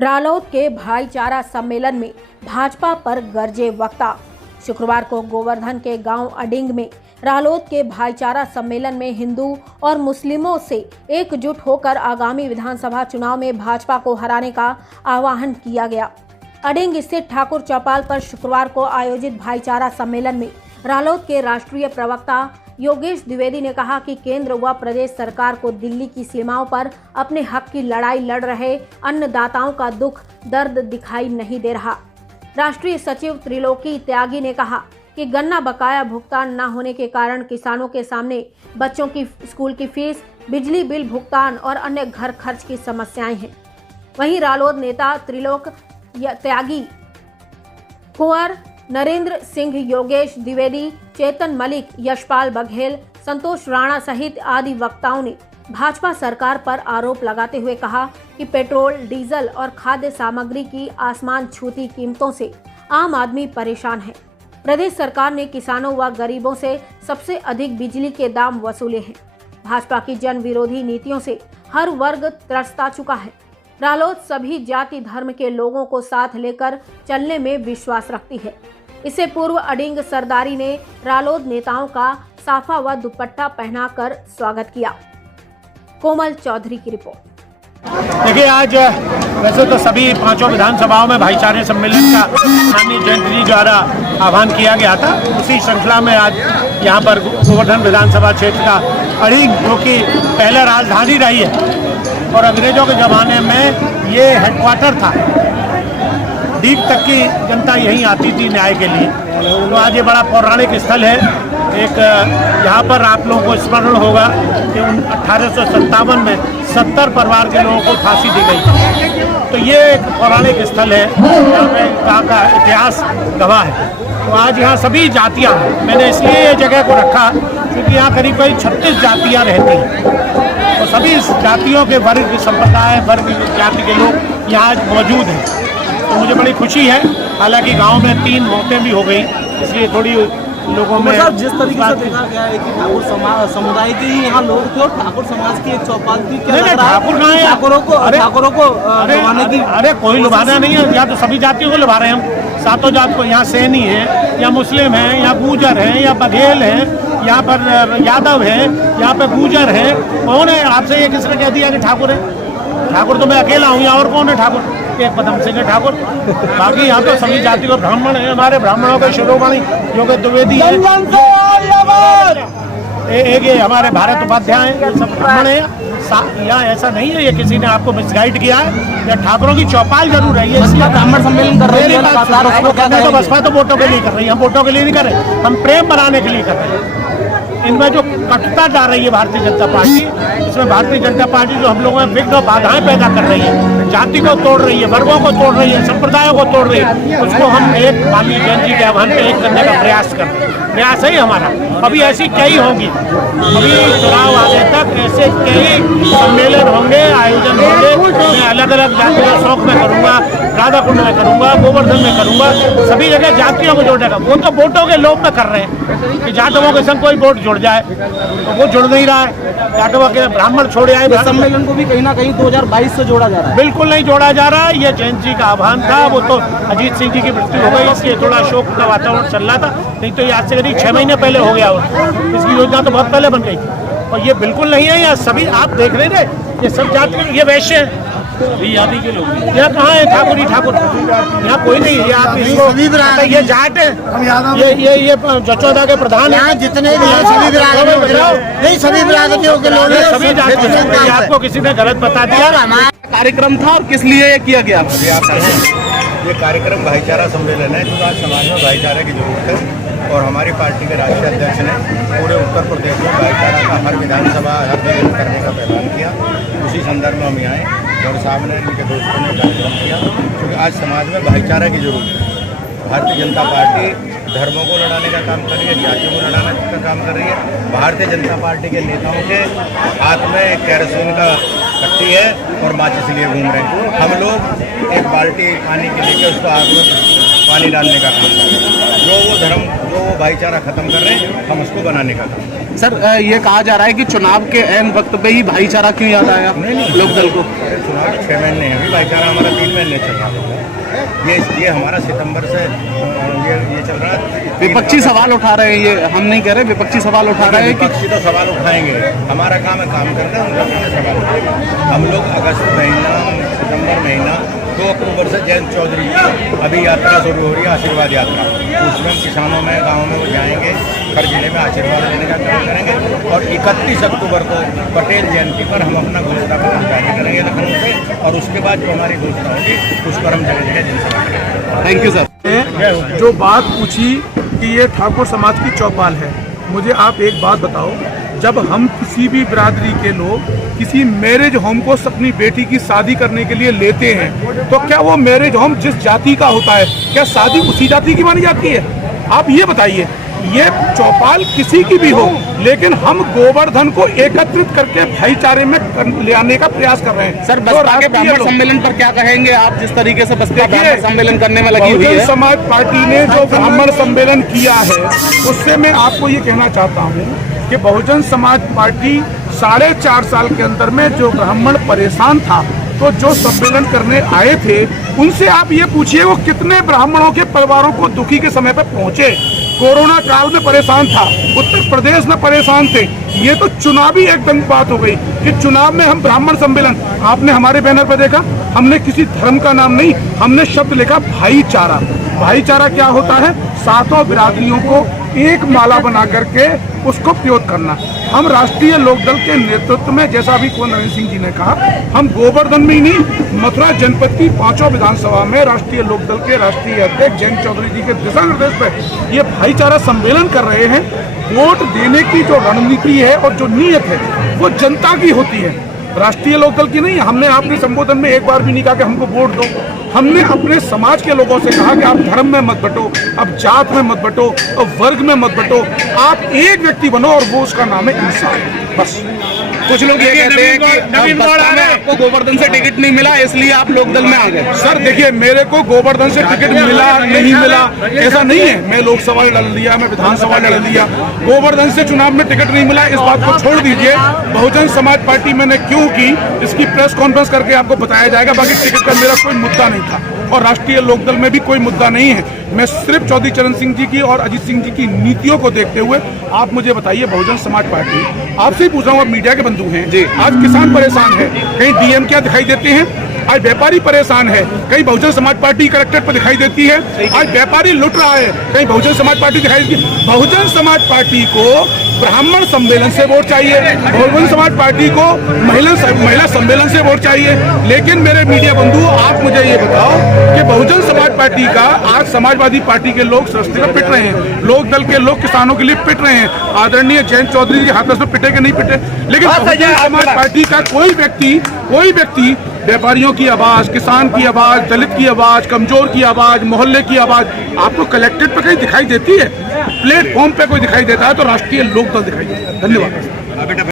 रालोद के भाईचारा सम्मेलन में भाजपा पर गरजे वक्ता। शुक्रवार को गोवर्धन के गांव अडिंग में रालोद के भाईचारा सम्मेलन में हिंदू और मुस्लिमों से एकजुट होकर आगामी विधानसभा चुनाव में भाजपा को हराने का आह्वान किया गया। अडिंग स्थित ठाकुर चौपाल पर शुक्रवार को आयोजित भाईचारा सम्मेलन में रालोद के राष्ट्रीय प्रवक्ता योगेश द्विवेदी ने कहा कि केंद्र व प्रदेश सरकार को दिल्ली की सीमाओं पर अपने हक की लड़ाई लड़ रहे अन्नदाताओं का दुख दर्द दिखाई नहीं दे रहा। राष्ट्रीय सचिव त्रिलोकी त्यागी ने कहा कि गन्ना बकाया भुगतान न होने के कारण किसानों के सामने बच्चों की स्कूल की फीस, बिजली बिल भुगतान और अन्य घर खर्च की समस्याएं हैं। वहीं रालोद नेता त्रिलोक त्यागी, कुंवर नरेंद्र सिंह, योगेश द्विवेदी, चेतन मलिक, यशपाल बघेल, संतोष राणा सहित आदि वक्ताओं ने भाजपा सरकार पर आरोप लगाते हुए कहा कि पेट्रोल, डीजल और खाद्य सामग्री की आसमान छूती कीमतों से आम आदमी परेशान है। प्रदेश सरकार ने किसानों व गरीबों से सबसे अधिक बिजली के दाम वसूले हैं। भाजपा की जन विरोधी नीतियों से हर वर्ग त्रस्त आ चुका है। रालोद सभी जाति धर्म के लोगों को साथ लेकर चलने में विश्वास रखती है। इससे पूर्व अडिंग सरदारी ने रालोद नेताओं का साफा व दुपट्टा पहनाकर स्वागत किया। कोमल चौधरी की रिपोर्ट। देखिए, आज वैसे तो सभी पांचों विधानसभाओं में भाईचारे सम्मेलन का माननीय जयंत जी द्वारा आह्वान किया गया था। उसी श्रृंखला में आज यहाँ पर गोवर्धन विधानसभा क्षेत्र का अडिंग, जो कि पहले राजधानी रही है और अंग्रेजों के ज़माने में ये हेडक्वार्टर था, डीग तक की जनता यहीं आती थी न्याय के लिए। तो आज ये बड़ा पौराणिक स्थल है। एक यहाँ पर आप लोगों को स्मरण होगा कि 1857 में 70 परिवार के लोगों को फांसी दी गई। तो ये एक पौराणिक स्थल है, यहाँ पे कहाँ का इतिहास गवाह है। तो आज यहाँ सभी जातियाँ हैं। मैंने इसलिए ये जगह को रखा क्योंकि यहाँ करीब 36 जातियाँ रहती हैं। तो सभी जातियों के वर्ग, संप्रदाय, वर्ग, जाति के लोग यहाँ आज मौजूद हैं। तो मुझे बड़ी खुशी है। हालांकि गांव में 3 मौतें भी हो गई, इसलिए थोड़ी लोगों में जिस तरीके से देखा गया है कि ठाकुर समुदाय के ही यहाँ लोग थे और ठाकुर समाज की एक चौपाल थी। क्या ठाकुर कहाँ है? ठाकुरों को लुभाने की? अरे कोई लुभाना नहीं है। यहाँ तो सभी जातियों को लुभा रहे हैं हम, सातों जात को। यहाँ सैनी है, या मुस्लिम है, या गुर्जर है, या बघेल है, यहाँ पर यादव है, यहाँ पे गुर्जर है। कौन है? आपसे ये किसने कह दिया कि ठाकुर है? ठाकुर तो मैं अकेला हूँ, और कौन है ठाकुर? एक पदम सिंह है ठाकुर। बाकी यहाँ तो सभी जाति को ब्राह्मण है। हमारे ब्राह्मणों के शिरोमणि योगेश द्विवेदी है, एक ये हमारे भारत उपाध्याय हैं, सब ब्राह्मण है। यहाँ ऐसा नहीं है ये किसी ने आपको मिसगाइड किया है। या ठाकुरों की चौपाल जरूर है। ये ब्राह्मण सम्मेलन कर रहे हैं तो बसपा तो वोटों के लिए कर रही है, हम वोटों के लिए नहीं कर रहे, हम प्रेम बनाने के लिए कर रहे हैं। इनमें जो कटुता जा रही है भारतीय जनता पार्टी, इसमें भारतीय जनता पार्टी जो हम लोगों में विघ्न बाधाएं पैदा कर रही है, जाति को तोड़ रही है, वर्गों को तोड़ रही है, संप्रदायों को तोड़ रही है, उसको हम एक माननीय जयंत जी के आह्वान पे एक करने का प्रयास कर रहे हैं। प्रयास है हमारा। अभी ऐसी कई होंगी, अभी चुनाव आने तक ऐसे कई सम्मेलन होंगे, आयोजन होंगे। मैं अलग अलग जातियों शौक में करूँगा, राधा कुंड में करूँगा, गोवर्धन में करूँगा, सभी जगह जातियों को जोड़ने का। वो तो वोटों के लोभ में कर रहे हैं कि जाटवों के संग कोई वोट जुड़ जाए, तो वो जुड़ नहीं रहा है। जाटवों के ब्राह्मण छोड़े आए। सम्मेलन को भी कहीं ना कहीं 2022 से जोड़ा जा रहा है। बिल्कुल नहीं जोड़ा जा रहा है। ये जयंत जी का आह्वान था। वो तो अजीत सिंह जी की मृत्यु हो गई, इसलिए थोड़ा शोक का वातावरण चल रहा था। नहीं तो ये आज से करीब 6 महीने पहले हो गया। इसकी योजना तो बहुत पहले बन गई थी। और ये बिल्कुल नहीं है। यहाँ सभी आप देख रहे थे, ये सब जाति, ये वैश्य है, के लोग यहाँ कहाँ है? ठाकुर ही ठाकुर, यहाँ कोई नहीं है। आप इसको ये जाट है, ये जचौदा के प्रधान है, जितने भी हैं सभी नहीं, सभी बिरादरियों के लोग हैं, सभी जाति। आपको किसी ने गलत बता दिया। कार्यक्रम था और किस लिए ये किया गया? ये कार्यक्रम भाईचारा सम्मेलन है, जो आज समाज में भाईचारे की जरूरत है। और हमारी पार्टी के राष्ट्रीय अध्यक्ष ने पूरे उत्तर प्रदेश में भाईचारा का हर विधानसभा, हर जगह करने का ऐलान किया। उसी संदर्भ में हम यहाँ आए और साहब ने, इनके दोस्तों ने कार्यक्रम किया, क्योंकि आज समाज में भाईचारा की जरूरत है। भारतीय जनता पार्टी धर्मों को लड़ाने का काम कर रही है, जातियों को लड़ाने का काम कर रही है। भारतीय जनता पार्टी के नेताओं के हाथ में कैरोसिन का कट्टी है और माचिस लिए घूम रहे हैं। हम लोग एक बाल्टी पानी के लेकर उसको आग में पानी डालने का काम कर रहे हैं। जो वो धर्म, जो वो भाईचारा खत्म कर रहे हैं, हम उसको बनाने का काम। सर ये कहा जा रहा है कि चुनाव के ऐन वक्त पे ही भाईचारा क्यों याद आया लोकदल को? चुनाव के 6 महीने हैं, अभी भाईचारा हमारा 3 महीने चल रहा है। ये हमारा सितंबर से ये चल रहा है। विपक्षी सवाल उठा रहे हैं, ये हम नहीं कह रहे, विपक्षी सवाल उठा रहे हैं कि विपक्षी तो सवाल उठाएंगे, हमारा काम है काम करना, उनका काम है सवाल उठाना। हम लोग अगस्त महीना, सितंबर महीना, 2 अक्टूबर से जयंत चौधरी की अभी यात्रा शुरू हो रही है, आशीर्वाद यात्रा। उसमें हम किसानों में, गाँव में वो जाएंगे, हर जिले में आशीर्वाद देने का काम करेंगे। और 31 अक्टूबर को पटेल जयंती पर हम अपना घोषणा पत्र जारी करेंगे लखनऊ से, और उसके बाद जो हमारी घोषणा होगी उस पर हम जगह जगह जनसभा करेंगे। Thank you sir. जो बात पूछी कि ये ठाकुर समाज की चौपाल है, मुझे आप एक बात बताओ, जब हम किसी भी बिरादरी के लोग किसी मैरिज होम को अपनी बेटी की शादी करने के लिए लेते हैं, तो क्या वो मैरिज होम जिस जाति का होता है, क्या शादी उसी जाति की मानी जाती है? आप ये बताइए। ये चौपाल किसी की भी हो, लेकिन हम गोवर्धन को एकत्रित करके भाईचारे में ले आने का प्रयास कर रहे हैं। सर बसपा के ब्राह्मण सम्मेलन पर क्या कहेंगे आप, जिस तरीके से बसपा ब्राह्मण सम्मेलन करने में लगी हुई है? बहुजन समाज पार्टी ने जो ब्राह्मण सम्मेलन किया है, उससे मैं आपको ये कहना चाहता हूँ कि बहुजन समाज पार्टी 4.5 साल के अंदर में जो ब्राह्मण परेशान था, तो जो सम्मेलन करने आए थे उनसे आप ये पूछिए वो कितने ब्राह्मणों के परिवारों को दुखी के समय पर पहुंचे। कोरोना काल में परेशान था, उत्तर प्रदेश में परेशान थे। ये तो चुनावी एकदम बात हो गई कि चुनाव में हम ब्राह्मण सम्मेलन, आपने हमारे बैनर पर देखा, हमने किसी धर्म का नाम नहीं, हमने शब्द लिखा भाईचारा। भाईचारा क्या होता है? 7 बिरादरियों को एक माला बना करके उसको प्रयोग करना। हम राष्ट्रीय लोकदल के नेतृत्व में, जैसा अभी कुंवर नवीन सिंह जी ने कहा, हम गोवर्धन में ही नहीं, मथुरा जनपद की 5 विधानसभा में राष्ट्रीय लोकदल के राष्ट्रीय अध्यक्ष जयंत चौधरी जी के दिशा निर्देश पर ये भाईचारा सम्मेलन कर रहे हैं। वोट देने की जो रणनीति है और जो नीयत है वो जनता की होती है, राष्ट्रीय लोकदल की नहीं। हमने आपके संबोधन में एक बार भी नहीं कहा कि हमको वोट दो। हमने अपने समाज के लोगों से कहा कि आप धर्म में मत बटो, आप जात में मत बटो, और वर्ग में मत बटो, आप एक व्यक्ति बनो और वो उसका नाम है इंसान। बस। कुछ लोग ये कहते हैं कि बसपा में आपको गोवर्धन से टिकट नहीं मिला इसलिए आप लोकदल में आ गए। सर देखिए, मेरे को गोवर्धन से टिकट मिला नहीं मिला ऐसा नहीं है। मैं लोकसभा लड़ लिया, मैं विधानसभा लड़ लिया, गोवर्धन से चुनाव में टिकट नहीं मिला, इस बात को छोड़ दीजिए। बहुजन समाज पार्टी मैंने क्यों की, इसकी प्रेस कॉन्फ्रेंस करके आपको बताया जाएगा। बाकी टिकट का मेरा कोई मुद्दा नहीं था और राष्ट्रीय लोकदल में भी कोई मुद्दा नहीं है। मैं सिर्फ चौधरी चरण सिंह जी की और अजीत सिंह जी की नीतियों को देखते हुए, आप मुझे बताइए, बहुजन समाज पार्टी, आपसे ही पूछ रहा हूँ, आप मीडिया के बंधु हैं जी, आज किसान परेशान है, कहीं डीएम क्या दिखाई देते हैं, आज व्यापारी परेशान है, कहीं बहुजन समाज पार्टी कलेक्टेड पर दिखाई देती है, आज व्यापारी लुट रहा है, कहीं बहुजन समाज पार्टी दिखाई देती है। बहुजन समाज पार्टी को ब्राह्मण सम्मेलन से वोट चाहिए, बहुजन समाज पार्टी को महिला सम्मेलन से वोट चाहिए। लेकिन मेरे मीडिया बंधु, आप मुझे ये बताओ कि बहुजन समाज पार्टी का आज समाजवादी पार्टी के लोग सस्ते में पिट रहे हैं, लोक दल के लोग किसानों के लिए पिट रहे हैं। आदरणीय जयंत चौधरी के हाथ में पिटे कि नहीं पिटे, लेकिन बहुजन समाज पार्टी का कोई व्यक्ति व्यापारियों की आवाज, किसान की आवाज, दलित की आवाज, कमजोर की आवाज, मोहल्ले की आवाज आपको कलेक्टेड पे कहीं दिखाई देती है? प्लेटफॉर्म पे कोई दिखाई देता है तो राष्ट्रीय लोकदल दिखाई देता है। धन्यवाद।